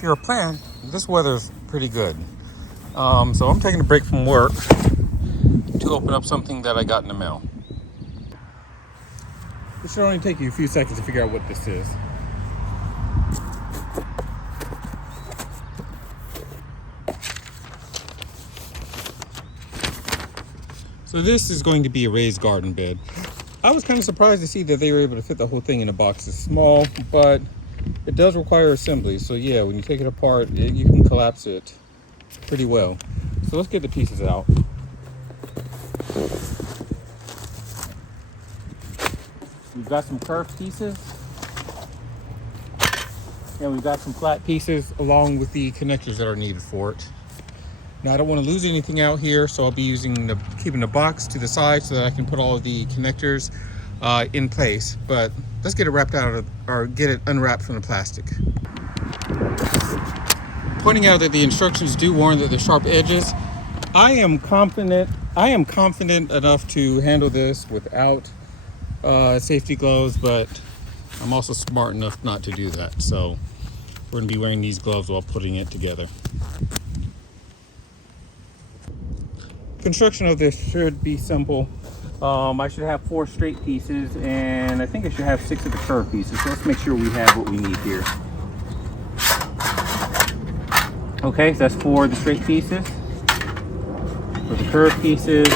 if you're a plant, this weather's pretty good. So I'm taking a break from work to open up something that I got in the mail. It should only take you a few seconds to figure out what this is. So this is going to be a raised garden bed. I was kind of surprised to see that they were able to fit the whole thing in a box. It's small, but it does require assembly. So yeah, when you take it apart, you can collapse it pretty well. So let's get the pieces out. We've got some curved pieces, and we've got some flat pieces along with the connectors that are needed for it. Now I don't want to lose anything out here, so I'll be keeping the box to the side so that I can put all of the connectors in place. But let's get it wrapped out or get it unwrapped from the plastic. Pointing out that the instructions do warn that there's sharp edges. I am confident enough to handle this without safety gloves, but I'm also smart enough not to do that. So we're going to be wearing these gloves while putting it together. Construction of this should be simple. I should have 4 straight pieces, and I think I should have 6 of the curved pieces. So let's make sure we have what we need here. Okay, so that's 4 of the straight pieces. For the curved pieces,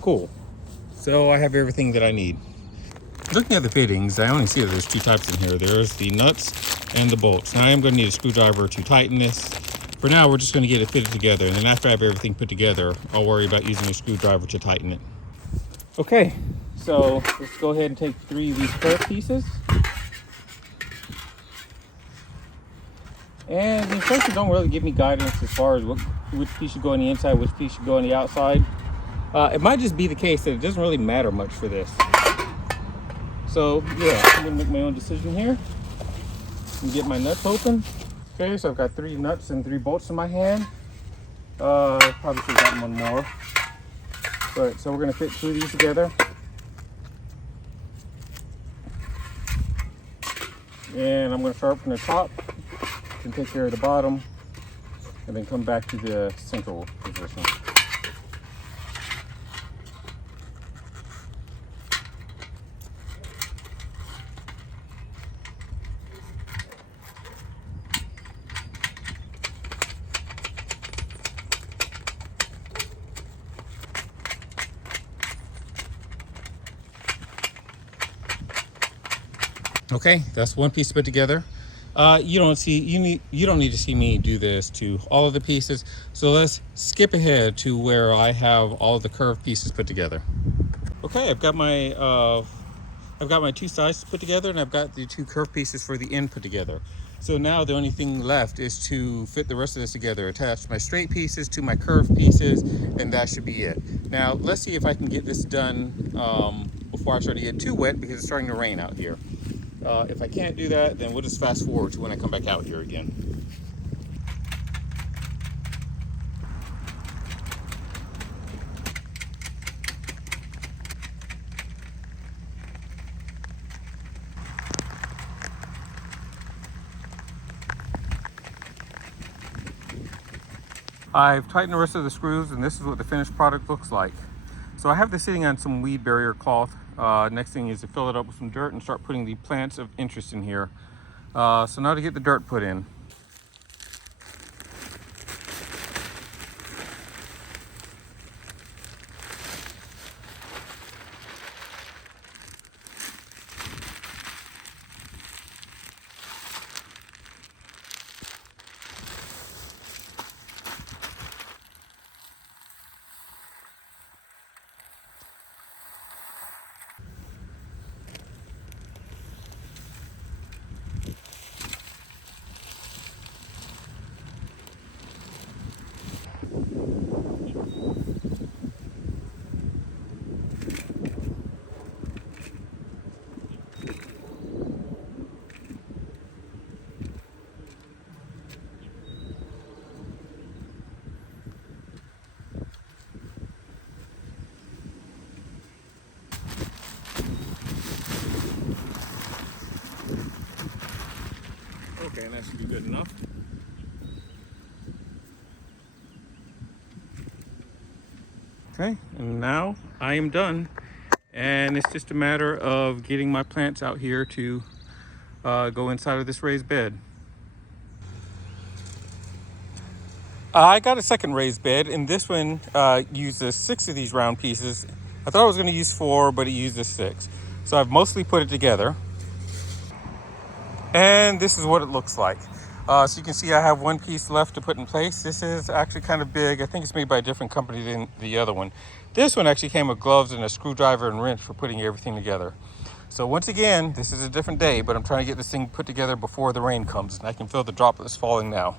cool. So I have everything that I need. Looking at the fittings, I only see that there's 2 types in here. There's the nuts and the bolts. Now I am going to need a screwdriver to tighten this. For now, we're just going to get it fitted together, and then after I have everything put together, I'll worry about using a screwdriver to tighten it. Okay, so let's go ahead and take 3 of these curved pieces. And the instructions don't really give me guidance as far as which piece should go on the inside, which piece should go on the outside. It might just be the case that it doesn't really matter much for this. So yeah, I'm gonna make my own decision here and get my nuts open. Okay, so I've got 3 nuts and 3 bolts in my hand. Probably should have gotten one more. But so we're gonna fit 2 of these together. And I'm gonna start from the top and take care of the bottom, and then come back to the central position. Okay, that's one piece put together. You don't need to see me do this to all of the pieces. So let's skip ahead to where I have all of the curved pieces put together. Okay, I've got my 2 sides put together, and I've got the 2 curved pieces for the end put together. So now the only thing left is to fit the rest of this together, attach my straight pieces to my curved pieces, and that should be it. Now let's see if I can get this done before I start to get too wet, because it's starting to rain out here. If I can't do that, then we'll just fast forward to when I come back out here again. I've tightened the rest of the screws, and this is what the finished product looks like. So I have this sitting on some weed barrier cloth. Next thing is to fill it up with some dirt and start putting the plants of interest in here. So now to get the dirt put in. that should be good enough. Okay, and now I am done. And it's just a matter of getting my plants out here to go inside of this raised bed. I got a second raised bed, and this one uses 6 of these round pieces. I thought I was going to use 4, but it uses 6. So I've mostly put it together. And this is what it looks like. So you can see I have one piece left to put in place. This is actually kind of big. I think it's made by a different company than the other one. This one actually came with gloves and a screwdriver and wrench for putting everything together. So once again, this is a different day, but I'm trying to get this thing put together before the rain comes, and I can feel the droplets falling now.